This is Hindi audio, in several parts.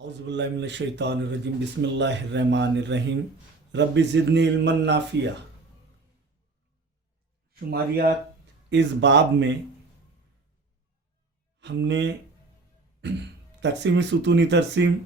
औज़ुबिल्लाहिमिनश्शैतानिर्रजीम बिस्मिल्लाहिर्रहमानिर्रहीम रब्बि ज़िदनी इल्मन नाफ़िया। शुमारियात इस बाब में हमने तकसीमी सुतूनी तरसीम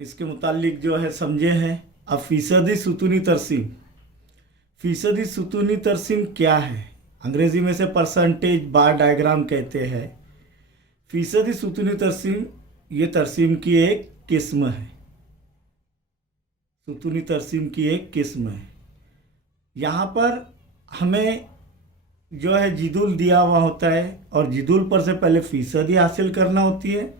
इसके मुतालिक जो है समझे हैं। अब फ़ीसदी सुतूनी तरसीम, फ़ीसदी सुतूनी तरसीम क्या है? अंग्रेज़ी में से परसेंटेज बार डायग्राम कहते हैं। फ़ीसदी सुतूनी तरसीम ये तरसीम की एक किस्म है, सुतूनी तरसीम की एक किस्म है। यहाँ पर हमें जो है जिदुल दिया हुआ होता है और जिदुल पर से पहले फ़ीसदी हासिल करना होती है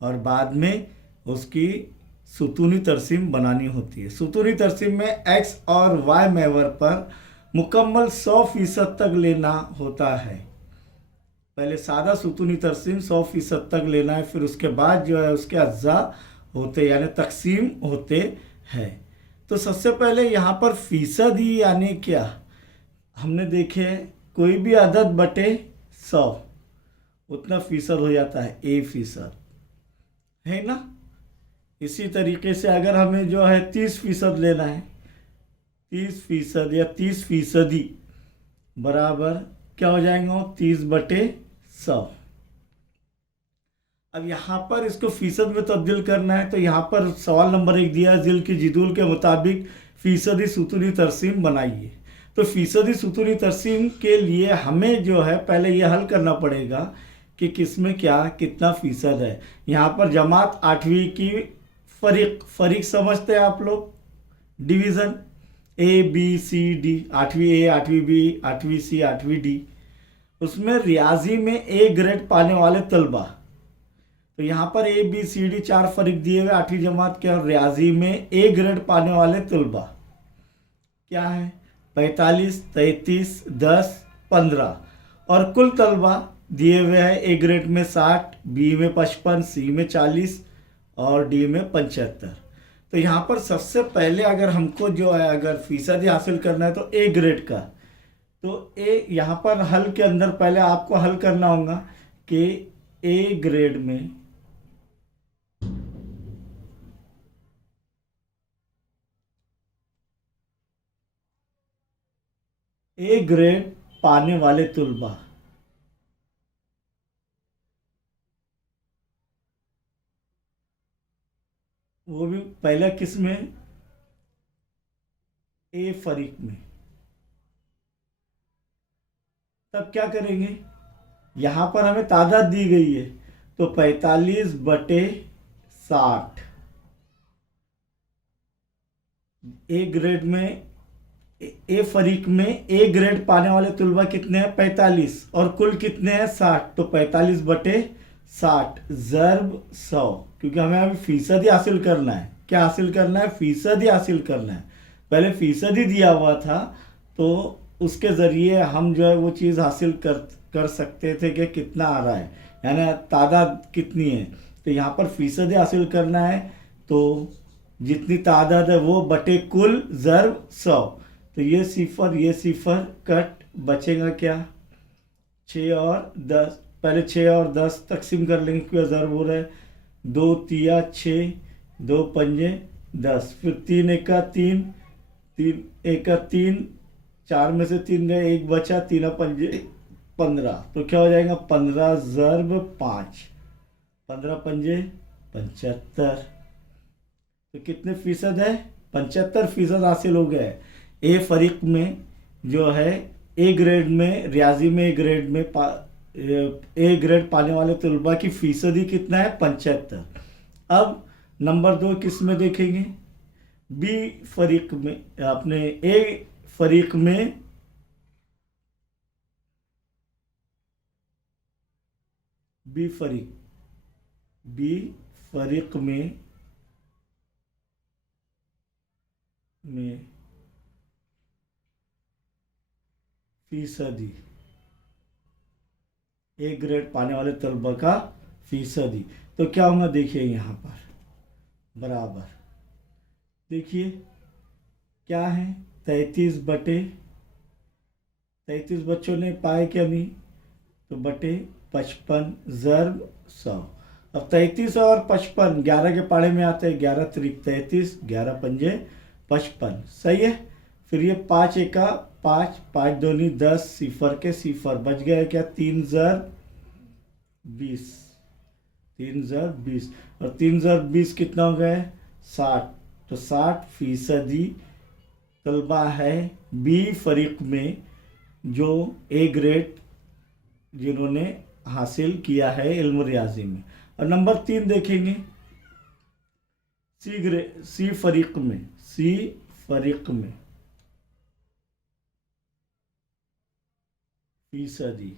और बाद में उसकी सुतूनी तरसीम बनानी होती है। सुतूनी तरसीम में x और y महवर पर मुकम्मल 100% तक लेना होता है। पहले सादा सुतूनी तरसीम 100% तक लेना है, फिर उसके बाद जो है उसके अज्जा होते यानी तकसीम होते हैं। तो सबसे पहले यहाँ पर फ़ीसदी यानी क्या हमने देखे, कोई भी अदद बटे 100 उतना फ़ीसद हो जाता है, A% है ना। इसी तरीके से अगर हमें जो है 30% लेना है, 30% या 30% बराबर क्या हो जाएंगे, 30/100। अब यहाँ पर इसको फ़ीसद में तब्दील करना है, तो यहाँ पर सवाल नंबर 1 दिया है, ज़िल की जिदुल के मुताबिक फ़ीसदी सुतूनी तरसीम बनाइए। तो फ़ीसदी सुतूनी तरसीम के लिए हमें जो है पहले ये हल करना पड़ेगा कि किस में क्या कितना फ़ीसद है। यहाँ पर जमात 8वीं की फरीक समझते हैं आप लोग, डिवीज़न ABCD, 8वीं A 8वीं B 8वीं C 8वीं D। उसमें रियाजी में A ग्रेड पाने वाले तलबा, तो यहाँ पर ABCD 4 फरीक दिए हुए 8वीं जमात के, और रियाजी में A ग्रेड पाने वाले तलबा क्या है, 45, 33, 10, 15। और कुल तलबा दिए हुए हैं A ग्रेड में 60, B में 55, C में 40 और D में 75। तो यहाँ पर सबसे पहले अगर हमको जो है अगर फ़ीसदी हासिल करना है तो A ग्रेड का, तो A यहाँ पर हल के अंदर पहले आपको हल करना होगा कि A ग्रेड में A ग्रेड पाने वाले तुलबा, वो भी पहला किस में, A फरीक में। तब क्या करेंगे, यहाँ पर हमें तादाद दी गई है तो 45/60। A ग्रेड में A फरीक में A ग्रेड पाने वाले तुलबा कितने हैं, 45, और कुल कितने हैं 60, तो 45/60 ज़र्ब 100, क्योंकि हमें अभी फ़ीसदी हासिल करना है। क्या हासिल करना है, फ़ीसदी हासिल करना है। पहले फ़ीसदी दिया हुआ था तो उसके ज़रिए हम जो है वो चीज़ हासिल कर सकते थे कि कितना आ रहा है, यानी तादाद कितनी है। तो यहाँ पर फ़ीसदी हासिल करना है तो जितनी तादाद है वो बटे कुल ज़र्ब 100। तो ये सिफर कट, बचेगा क्या, 6 और 10। पहले 6 और 10 तकसीम कर लेंगे क्योंकि ज़र्ब हो रहा है, 2 तिया 6, 2 पंजे 10, फिर 3 एका 3, 3 एका 3, 4 में से 3 गए, 1 बचा, 3 पंजे 15। तो क्या हो जाएगा, 15 ज़र्ब 5, 15 पंजे 75। तो कितने फ़ीसद है, 75% हासिल हो गया है। A फरीक में जो है A ग्रेड में, रियाजी में A ग्रेड में A ग्रेड पाने वाले तलबा की फ़ीसदी कितना है, 75। अब नंबर 2 किस में देखेंगे, B फरीक में, अपने A फरीक में B फरीक में फ़ीसदी, A ग्रेड पाने वाले तलबा का फ़ीसदी, तो क्या होगा देखिए यहाँ पर बराबर, देखिए क्या है, 33 बच्चों ने पाए क्या नहीं, तो बटे 55 ज़र्ब 100। अब 33 और 55 11 के पाड़े में आते हैं, 11 त्रिक 33, 11 पंजे 55, सही है। फिर ये 5 एका 5, 5 दूनी 10, सिफर के सिफर बच गया क्या, 3 ज़र 20, 3 ज़र 20, और 3 ज़र 20 कितना हो गया, 60। तो 60% तलबा है बी फरीक में जो ए ग्रेड जिन्होंने हासिल किया है इल्म रियाजी में। और नंबर 3 देखेंगे सी फरीक में, सी फरीक में फीसदी,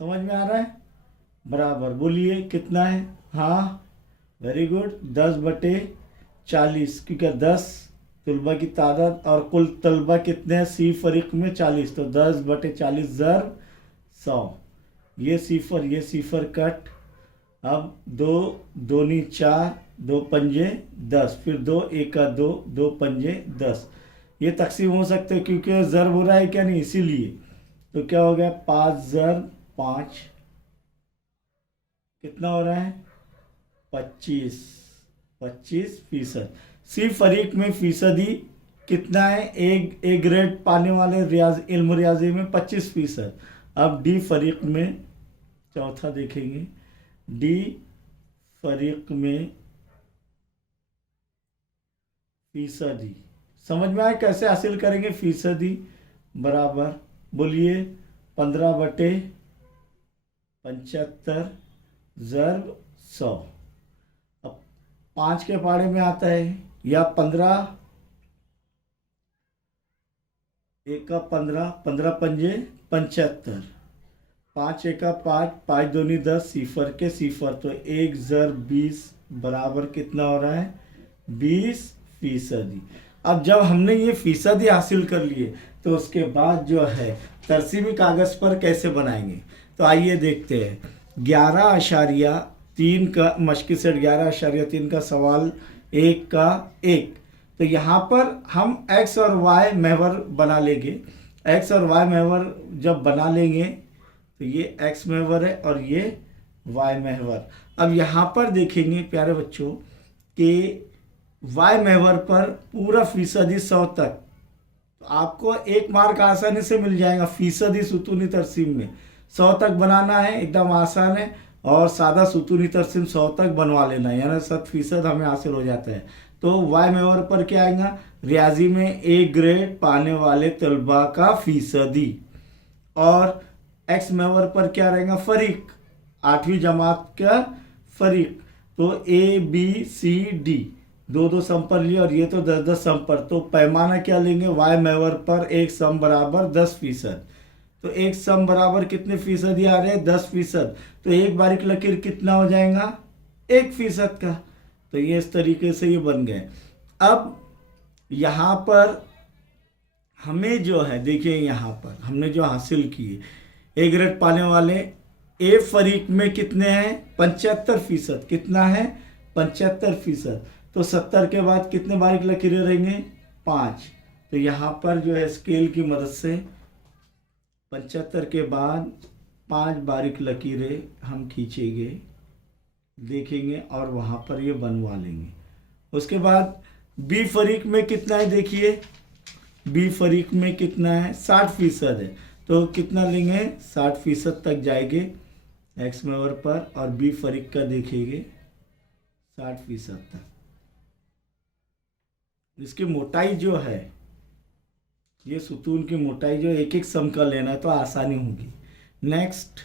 समझ में आ रहा है, बराबर बोलिए कितना है, हाँ वेरी गुड, 10/40, क्योंकि 10 तलबा की तादाद और कुल तलबा कितने हैं सी फरीक में 40, तो 10/40 ज़र 100, ये सिफर कट। अब 2 दूनी 4, 2 पंजे 10, फिर 2 एका 2, 2 पंजे 10, ये तकसीम हो सकते हैं क्योंकि ज़र हो रहा है क्या नहीं, इसीलिए। तो क्या हो गया, 5 ज़र 5 कितना हो रहा है, 25%। सी फरीक में फीसदी कितना है, ए ग्रेड पाने वाले इल्म रियाजी में 25%। अब डी फरीक में चौथा देखेंगे, डी फरीक में फीसदी, समझ में आए कैसे हासिल करेंगे फीसदी, बराबर बोलिए 15/75 ज़र 100। अब 5 के पाड़े में आता है, या 15 एका 15, 15 पंजे 75, 5 एका 5, 5 दूनी 10, सिफर के सिफर, तो 1 ज़र 20 बराबर कितना हो रहा है, 20%। अब जब हमने ये फीसदी हासिल कर लिए तो उसके बाद जो है तरसीमी कागज़ पर कैसे बनाएंगे, तो आइए देखते हैं। 11.3 का मश्की सेट 11.3 का सवाल 1 का 1, तो यहाँ पर हम x और y महवर बना लेंगे। x और y महवर जब बना लेंगे तो ये x महवर है और ये y महवर। अब यहाँ पर देखेंगे प्यारे बच्चों कि y महवर पर पूरा फीसदी 100 तक, तो आपको 1 मार्क आसानी से मिल जाएगा फीसदी सुतूनी तरसीम में। 100 तक बनाना है, एकदम आसान है, और सादा सुतूनी तरसीम 100 तक बनवा लेना है, यानी 100% हमें हासिल हो जाता है। तो वाई महवर पर क्या आएगा, रियाजी में ए ग्रेड पाने वाले तलबा का फीसदी, और एक्स महवर पर क्या रहेगा, फरीक, 8वीं जमात का फरीक। तो ए बी सी डी 2-2 सम पर लिए, और ये तो 10-10 सम पर, तो पैमाना क्या लेंगे, वाई महवर पर एक सम बराबर 10%। तो एक सम बराबर कितने फीसदी आ रहे हैं, 10%। तो एक बारीक लकीर कितना हो जाएगा, 1% का। तो ये इस तरीके से ये बन गए। अब यहाँ पर हमें जो है, देखिए यहाँ पर हमने जो हासिल किए, ए ग्रेड पाने वाले ए फरीक में कितने हैं, 75%। कितना है, 75%। तो 70 के बाद कितने बारीक लकीरें रहेंगे, 5। तो यहाँ पर जो है स्केल की मदद से 75 के बाद 5 बारीक लकीरें हम खींचेंगे, देखेंगे, और वहाँ पर ये बनवा लेंगे। उसके बाद बी फरीक में कितना है, देखिए बी फरीक में कितना है, 60% है। तो कितना लेंगे, 60% तक जाएंगे एक्स महवर पर, और बी फरीक का देखेंगे 60% तक। इसकी मोटाई जो है, ये सुतून की मोटाई जो एक सम का लेना है तो आसानी होगी। नेक्स्ट,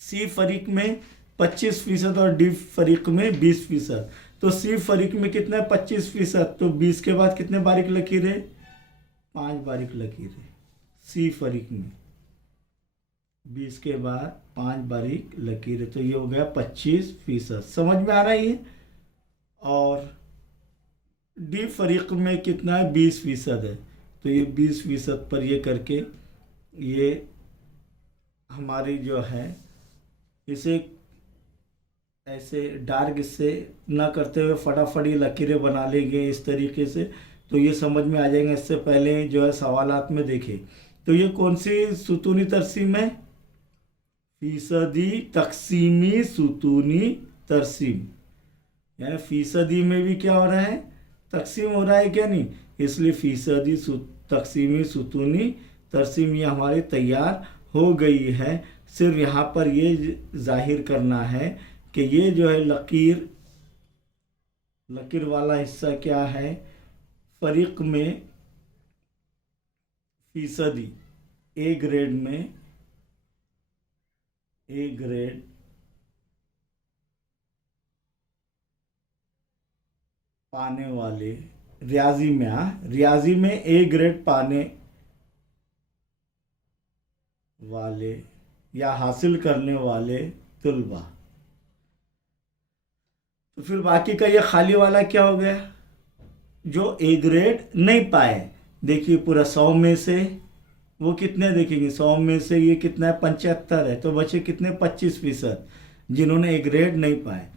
सी फरीक में 25% और डी फरीक में 20%। तो सी फरीक में कितना है, 25%, तो 20 के बाद कितने बारीक लकीरें, 5 बारीक लकीरें। सी फरीक में 20 के बाद 5 बारीक लकीरें, तो ये हो गया 25%। समझ में आ रहा है ये। और डी फरीक में कितना है, 20% है, तो ये 20% पर ये करके ये हमारी जो है, इसे ऐसे डार्क से ना करते हुए फटाफट ये लकीरें बना लेंगे इस तरीके से, तो ये समझ में आ जाएंगे। इससे पहले जो है सवालात में देखें, तो ये कौन सी सुतूनी तरसीम है, फीसदी तकसीमी सुतूनी तरसीम, यानी फीसदी में भी क्या हो रहा है, तकसीम हो रहा है क्या नहीं, इसलिए फीसदी तकसीमी सुतूनी तरसीम ये हमारी तैयार हो गई है। सिर्फ यहाँ पर ये जाहिर करना है कि ये जो है लकीर वाला हिस्सा क्या है, फरीक में फीसदी ए ग्रेड में, ए ग्रेड पाने वाले, रियाजी में, रियाजी में ए ग्रेड पाने वाले या हासिल करने वाले तुलबा। तो फिर बाकी का ये खाली वाला क्या हो गया, जो ए ग्रेड नहीं पाए। देखिए पूरा 100 में से वो कितने देखेंगे, 100 में से ये कितना है, 75 है, तो बचे कितने, 25% जिन्होंने ए ग्रेड नहीं पाए।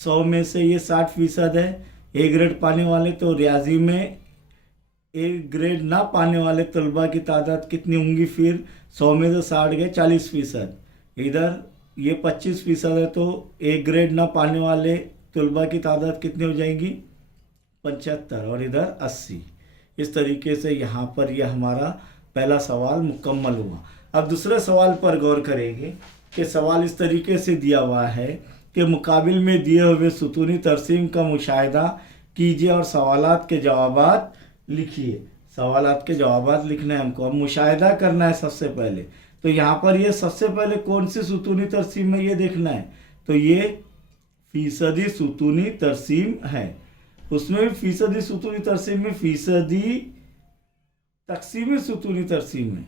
100 में से ये 60% है ए ग्रेड पाने वाले, तो रियाजी में ए ग्रेड ना पाने वाले तलबा की तादाद कितनी होंगी, फिर 100 में से 60 गए, 40%। इधर ये 25% है, तो ए ग्रेड ना पाने वाले तलबा की तादाद कितनी हो जाएंगी, 75, और इधर 80। इस तरीके से यहाँ पर यह हमारा पहला सवाल मुकम्मल हुआ। अब दूसरे सवाल पर गौर करेंगे कि सवाल इस तरीके से दिया हुआ है कि मुकाबिल में दिए हुए सुतूनी तरसीम का मुशाहिदा कीजिए और सवालात के जवाबात लिखिए। सवालात के जवाबात लिखने हैं हमको, अब मुशाहिदा करना है सबसे पहले। तो यहाँ पर ये सबसे पहले कौन सी सुतूनी तरसीम में ये देखना है, तो ये फीसदी सुतूनी तरसीम है। उसमें भी फीसदी सुतूनी तरसीम में फीसदी तकसीमी सुतूनी तरसीम है।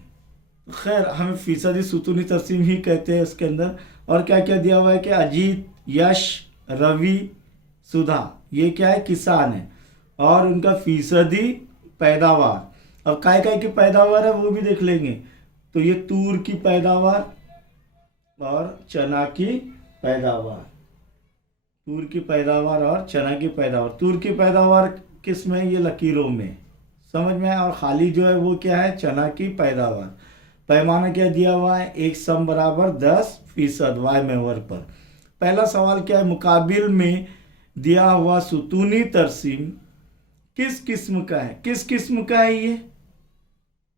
खैर हमें फीसदी सुतूनी तरसीम ही कहते हैं इसके अंदर। और क्या क्या दिया हुआ है कि अजीत, यश, रवि, सुधा, ये क्या है, किसान है, और उनका फीसदी पैदावार। अब काय काय की पैदावार है वो भी देख लेंगे। तो ये तूर की पैदावार और चना की पैदावार, तूर की पैदावार और चना की पैदावार। तूर की पैदावार किस में, ये लकीरों में, समझ में आया। और खाली जो है वो क्या है, चना की पैदावार। पैमाना क्या दिया हुआ है, 1 सम बराबर 10% वाई मेवर पर। पहला सवाल क्या है, मुकाबिल में दिया हुआ सुतूनी तरसीम किस किस्म का है, किस किस्म का है ये,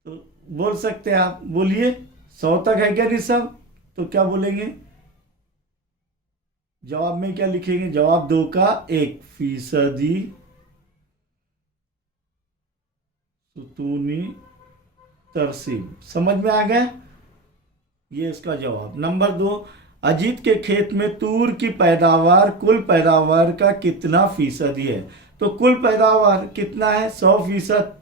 तो बोल सकते हैं आप, बोलिए 100 तक है क्या नहीं सब, तो क्या बोलेंगे, जवाब में क्या लिखेंगे, जवाब 2 का 1% सुतूनी तरसीम। समझ में आ गया, ये इसका जवाब। नंबर 2, अजीत के खेत में तूर की पैदावार कुल पैदावार का कितना फीसदी है। तो कुल पैदावार कितना है, 100%,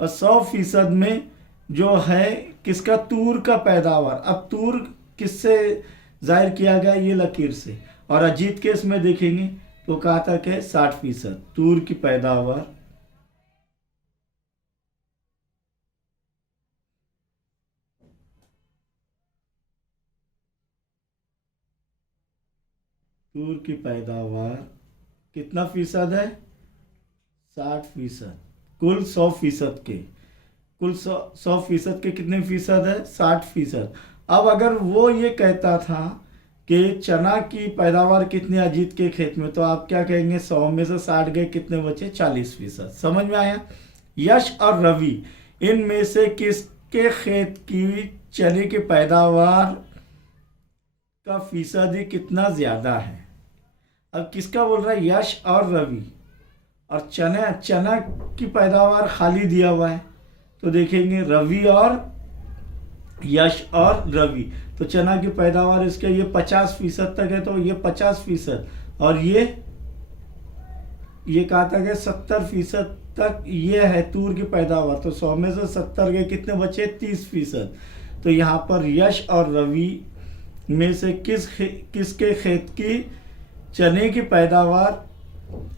और 100% में जो है किसका, तूर का पैदावार। अब तूर किससे जाहिर किया गया, ये लकीर से। और अजीत के इसमें देखेंगे तो कहा था कि 60% तूर की पैदावार, तूर की पैदावार कितना फीसद है, 60%। कुल 100% के, कुल 100% के कितने फीसद है, 60%। अब अगर वो ये कहता था कि चना की पैदावार कितनी अजीत के खेत में, तो आप क्या कहेंगे, 100 में से 60 गए, कितने बचे, 40%। समझ में आया। यश और रवि, इनमें से किसके खेत की चने की पैदावार का फीसदी कितना ज़्यादा है। अब किसका बोल रहा है, यश और रवि। और चना की पैदावार खाली दिया हुआ है, तो देखेंगे रवि और यश और रवि। तो चना की पैदावार इसके ये 50% तक है, तो ये 50%, और ये कहा था कि 70% तक ये है तूर की पैदावार। तो 100 में से 70 के कितने बचे, 30%। तो यहाँ पर यश और रवि में से किसके खेत की चने की पैदावार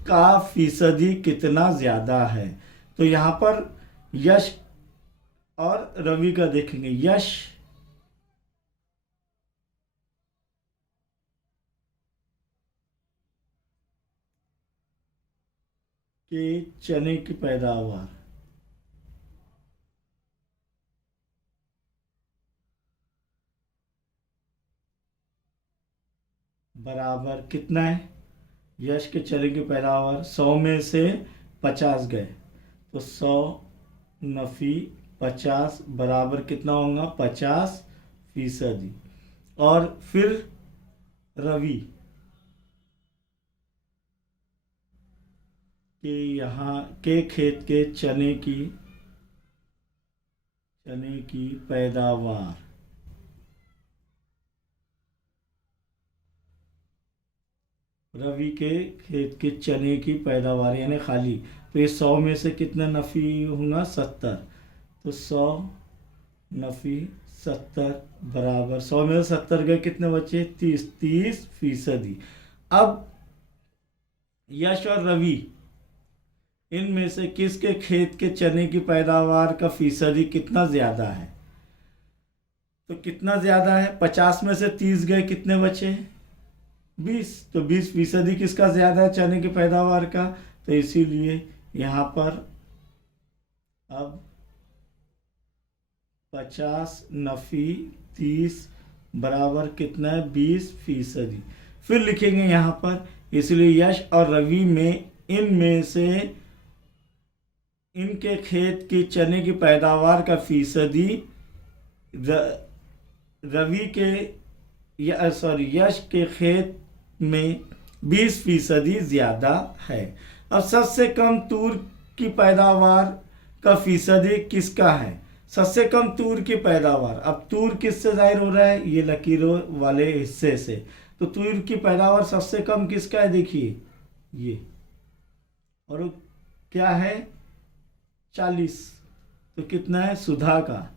का फीसदी कितना ज़्यादा है। तो यहाँ पर यश और रवि का देखेंगे। यश के चने की पैदावार, बराबर कितना है, यश के चने की पैदावार 100 में से 50 गए तो 100 नफी 50 बराबर कितना होगा 50%। और फिर रवि के यहाँ के खेत के चने की पैदावार रवि के खेत के चने की पैदावार यानी खाली, तो ये 100 में से कितना नफ़ी होगा 70, तो 100 नफ़ी 70 बराबर 100 में से 70 गए कितने बचे 30%। अब यश और रवि इनमें से किसके खेत के चने की पैदावार का फीसदी कितना ज़्यादा है, तो कितना ज़्यादा है 50 में से 30 गए कितने बचे 20, तो 20% किसका ज़्यादा है चने की पैदावार का, तो इसीलिए यहाँ पर अब 50 नफ़ी 30 बराबर कितना है 20%। फिर लिखेंगे यहाँ पर, इसलिए यश और रवि में इनमें से इनके खेत की चने की पैदावार का फीसदी रवि के यश के खेत में 20% ज़्यादा है। अब सबसे कम तूर की पैदावार का फीसदी किसका है, सबसे कम तूर की पैदावार, अब तूर किससे जाहिर हो रहा है ये लकीरों वाले हिस्से से, तो तूर की पैदावार सबसे कम किसका है देखिए ये, और क्या है 40, तो कितना है सुधा का,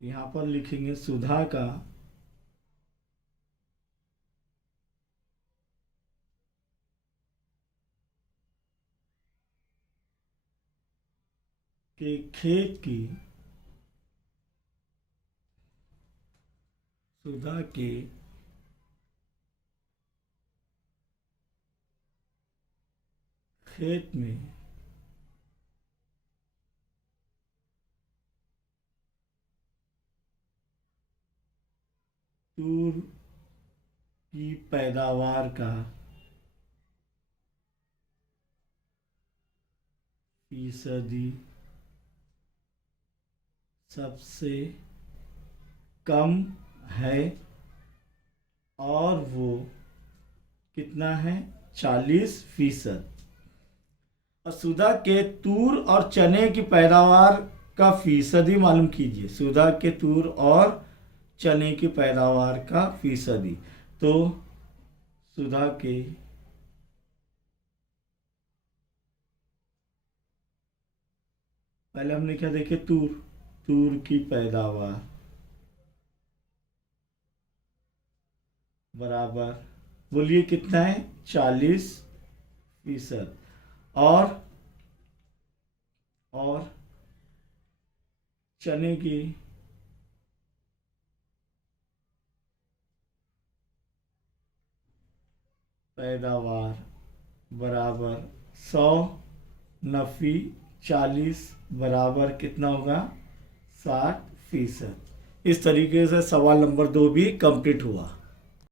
यहाँ पर लिखेंगे सुधा का के खेत की सुधा के खेत में तूर की पैदावार का फीसदी सबसे कम है और वो कितना है 40%। और सुधा के तूर और चने की पैदावार का फीसदी मालूम कीजिए, सुधा के तूर और चने की पैदावार का फीसदी, तो सुधा के पहले हमने क्या देखे तूर की पैदावार बराबर बोलिए कितना है 40%, और चने की पैदावार बराबर 100 नफ़ी 40 बराबर कितना होगा 60%। इस तरीके से सवाल नंबर 2 भी कंप्लीट हुआ।